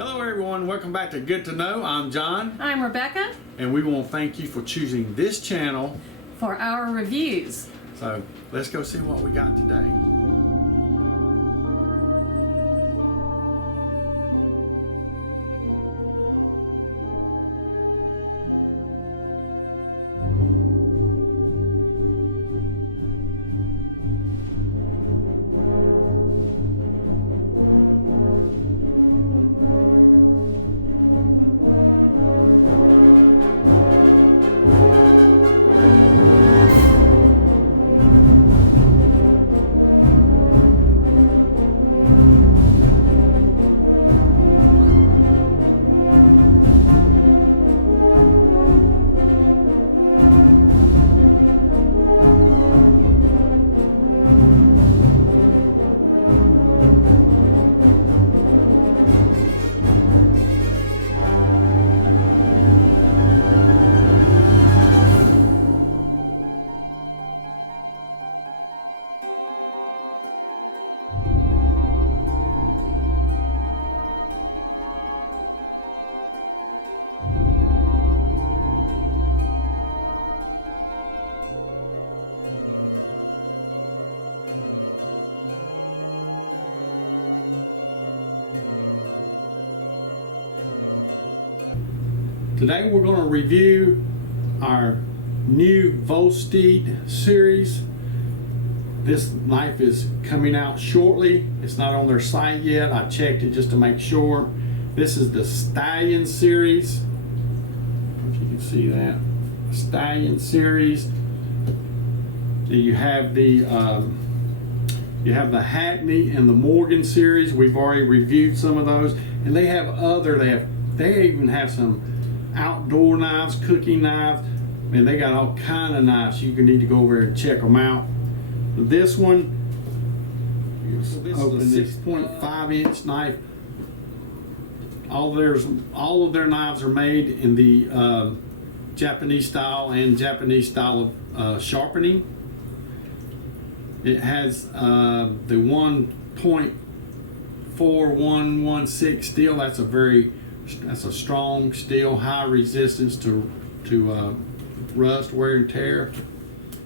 Hello everyone, welcome back to Good to Know. I'm John. I'm Rebecca. And we want to thank you for choosing this channel For our reviews. So let's go see what we got today. Today we're going to review our new Vosteed series. This knife is coming out shortly. It's not on their site yet. I checked it just to make sure. This is the Stallion series. I don't know if you can see that. Stallion series. You have the Hackney and the Morgan series. We've already reviewed some of those, and they have other. They even have some outdoor knives, cooking knives, and they got all kind of knives. You can need to go over and check them out. This one, open this 6.5 inch knife. All of their knives are made in the Japanese style and Japanese style of sharpening. It has the 1.4116 steel. That's a strong steel, high resistance to rust, wear and tear.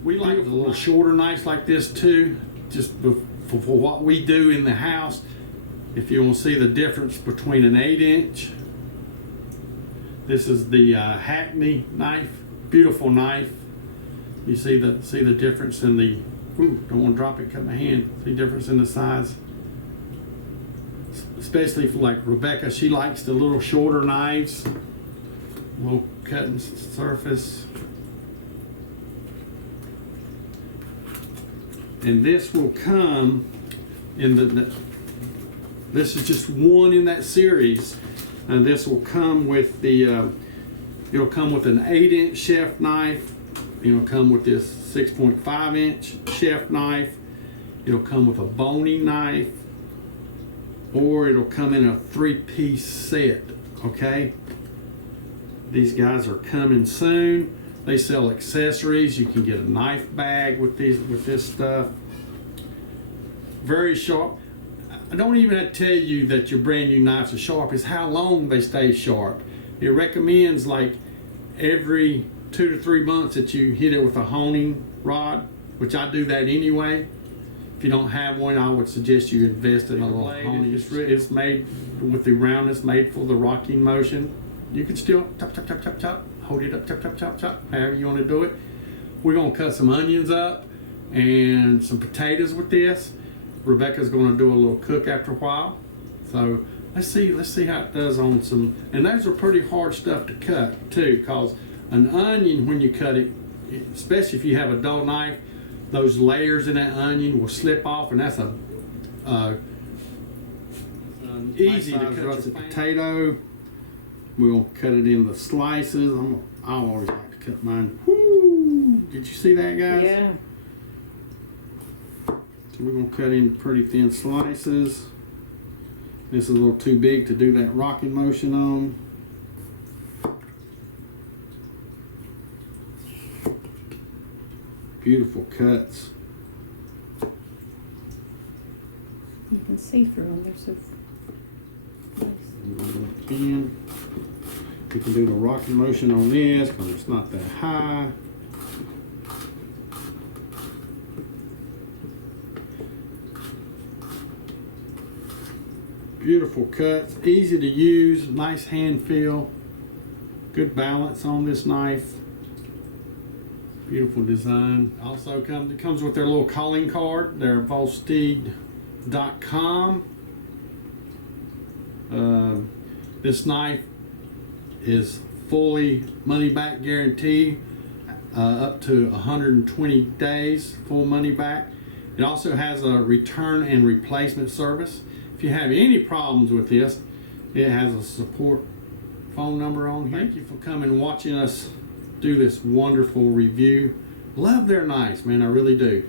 We like the little shorter knives like this too, just for what we do in the house. If you want to see the difference between an 8-inch, this is the Hackney knife, beautiful knife. You see the difference in the. Ooh, don't want to drop it, cut my hand. See the difference in the size. Especially for like Rebecca, she likes the little shorter knives, little cutting surface. And this will come in this is just one in that series, and this will come with the it'll come with an 8-inch chef knife. It'll come with this 6.5 inch chef knife. It'll come with a boning knife, or it'll come in a 3-piece set. Okay, these guys are coming soon. They sell accessories. You can get a knife bag with this stuff. Very sharp. I don't even have to tell you that your brand new knives are sharp. It's how long they stay sharp. It recommends like every 2 to 3 months that you hit it with a honing rod, which I do that anyway. If you don't have one, I would suggest you invest in a little honing. It's made with the roundness, made for the rocking motion. You can still chop, chop, chop, chop, chop, hold it up, chop, chop, chop, chop, however you want to do it. We're going to cut some onions up and some potatoes with this. Rebecca's going to do a little cook after a while. So let's see how it does on some, and those are pretty hard stuff to cut too, because an onion, when you cut it, especially if you have a dull knife, those layers in that onion will slip off, and that's easy to cut a potato. We'll cut it into slices. I always like to cut mine. Woo! Did you see that, guys? Yeah. So we're going to cut in pretty thin slices. This is a little too big to do that rocking motion on. Beautiful cuts. You can see through them, they're so nice. 10. We can do the rocking motion on this because it's not that high. Beautiful cuts, easy to use, nice hand feel, good balance on this knife. Beautiful design. Also comes with their little calling card, their Vosteed.com. This knife is fully money back guarantee, up to 120 days, full money back. It also has a return and replacement service. If you have any problems with this, it has a support phone number on here. Thank you for coming and watching us do this wonderful review. Love their knives, man, I really do.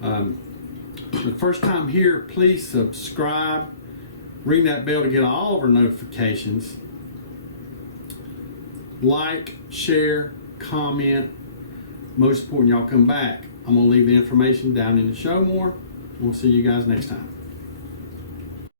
The first time here, please subscribe. Ring that bell to get all of our notifications. Like, share, comment. Most important, y'all come back. I'm going to leave the information down in the show more. We'll see you guys next time.